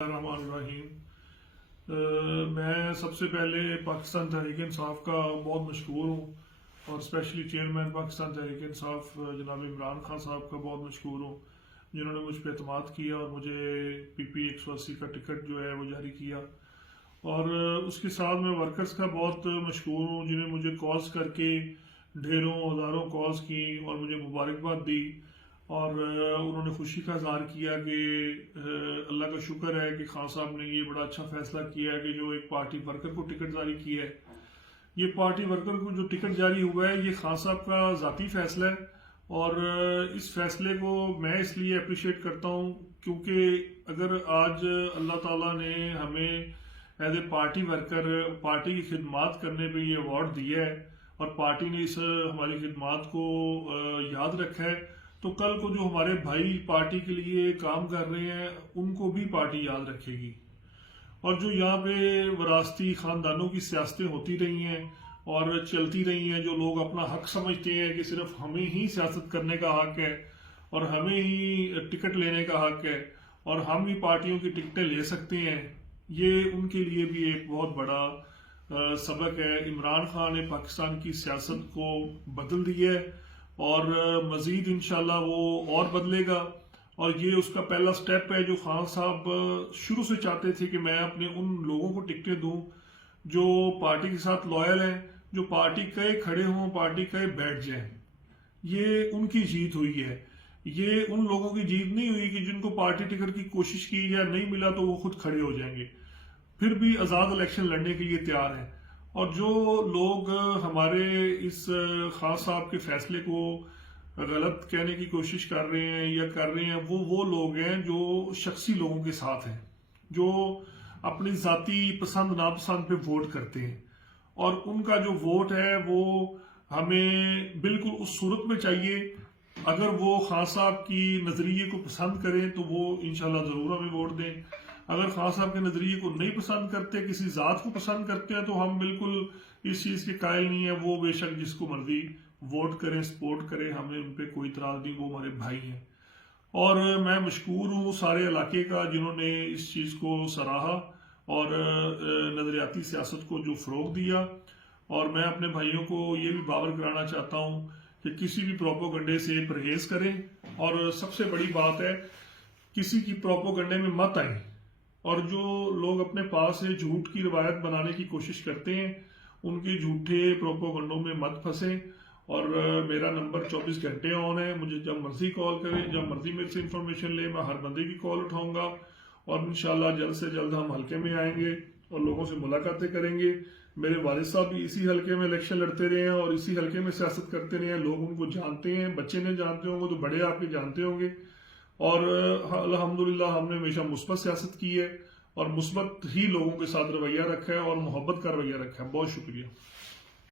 الرحمن الرحیم۔ میں سب سے پہلے پاکستان تحریک انصاف کا بہت مشکور ہوں اور اسپیشلی چیئرمین پاکستان تحریک انصاف جناب عمران خان صاحب کا بہت مشکور ہوں، جنہوں نے مجھ پہ اعتماد کیا اور مجھے PP 180 کا ٹکٹ جو ہے وہ جاری کیا۔ اور اس کے ساتھ میں ورکرز کا بہت مشکور ہوں، جنہیں مجھے کالز کر کے ڈھیروں ہزاروں کالز کی اور مجھے مبارکباد دی، اور انہوں نے خوشی کا اظہار کیا کہ اللہ کا شکر ہے کہ خان صاحب نے یہ بڑا اچھا فیصلہ کیا ہے کہ جو ایک پارٹی ورکر کو ٹکٹ جاری کیا ہے، یہ پارٹی ورکر کو جو ٹکٹ جاری ہوا ہے یہ خان صاحب کا ذاتی فیصلہ ہے۔ اور اس فیصلے کو میں اس لیے اپریشیٹ کرتا ہوں کیونکہ اگر آج اللہ تعالیٰ نے ہمیں as a party worker party کی خدمات کرنے پہ یہ ایوارڈ دیا ہے اور پارٹی نے اس ہماری خدمات کو یاد رکھا ہے، تو کل کو جو ہمارے بھائی پارٹی کے لیے کام کر رہے ہیں ان کو بھی پارٹی یاد رکھے گی۔ اور جو یہاں پہ وراثتی خاندانوں کی سیاستیں ہوتی رہی ہیں اور چلتی رہی ہیں، جو لوگ اپنا حق سمجھتے ہیں کہ صرف ہمیں ہی سیاست کرنے کا حق ہے اور ہمیں ہی ٹکٹ لینے کا حق ہے اور ہم ہی پارٹیوں کی ٹکٹیں لے سکتے ہیں، یہ ان کے لیے بھی ایک بہت بڑا سبق ہے۔ عمران خان نے پاکستان کی سیاست کو بدل دیا ہے اور مزید انشاءاللہ وہ اور بدلے گا، اور یہ اس کا پہلا سٹیپ ہے جو خان صاحب شروع سے چاہتے تھے کہ میں اپنے ان لوگوں کو ٹکٹیں دوں جو پارٹی کے ساتھ لویل ہیں، جو پارٹی کہے کھڑے ہوں، پارٹی کہے بیٹھ جائیں۔ یہ ان کی جیت ہوئی ہے، یہ ان لوگوں کی جیت نہیں ہوئی کہ جن کو پارٹی ٹکٹ کی کوشش کی یا نہیں ملا تو وہ خود کھڑے ہو جائیں گے، پھر بھی آزاد الیکشن لڑنے کے لیے تیار ہیں۔ اور جو لوگ ہمارے اس خان صاحب کے فیصلے کو غلط کہنے کی کوشش کر رہے ہیں یا کر رہے ہیں، وہ لوگ ہیں جو شخصی لوگوں کے ساتھ ہیں، جو اپنی ذاتی پسند ناپسند پہ ووٹ کرتے ہیں، اور ان کا جو ووٹ ہے وہ ہمیں بالکل اس صورت میں چاہیے اگر وہ خان صاحب کی نظریے کو پسند کریں تو وہ انشاءاللہ ضرور ہمیں ووٹ دیں۔ اگر خان صاحب کے نظریے کو نہیں پسند کرتے، کسی ذات کو پسند کرتے ہیں، تو ہم بالکل اس چیز کے قائل نہیں ہیں، وہ بے شک جس کو مرضی ووٹ کریں، سپورٹ کریں، ہمیں ان پہ کوئی اعتراض نہیں، وہ ہمارے بھائی ہیں۔ اور میں مشکور ہوں سارے علاقے کا جنہوں نے اس چیز کو سراہا اور نظریاتی سیاست کو جو فروغ دیا، اور میں اپنے بھائیوں کو یہ بھی باور کرانا چاہتا ہوں کہ کسی بھی پروپیگنڈے سے پرہیز کریں، اور سب سے بڑی بات ہے کسی کی پروپیگنڈے میں مت آئیں، اور جو لوگ اپنے پاس سے جھوٹ کی روایت بنانے کی کوشش کرتے ہیں ان کے جھوٹے پروپیگنڈوں میں مت پھنسیں۔ اور میرا نمبر 24 گھنٹے آن ہے، مجھے جب مرضی کال کریں، جب مرضی میرے سے انفارمیشن لیں، میں ہر بندے کی کال اٹھاؤں گا، اور انشاءاللہ جلد سے جلد ہم حلقے میں آئیں گے اور لوگوں سے ملاقاتیں کریں گے۔ میرے والد صاحب بھی اسی حلقے میں الیکشن لڑتے رہے ہیں اور اسی حلقے میں سیاست کرتے رہے ہیں، لوگ ان کو جانتے ہیں، بچے نہیں جانتے ہوں گے تو بڑے آپ کے جانتے ہوں گے، اور الحمدللہ ہم نے ہمیشہ مثبت سیاست کی ہے اور مثبت ہی لوگوں کے ساتھ رویہ رکھا ہے اور محبت کا رویہ رکھا ہے۔ بہت شکریہ۔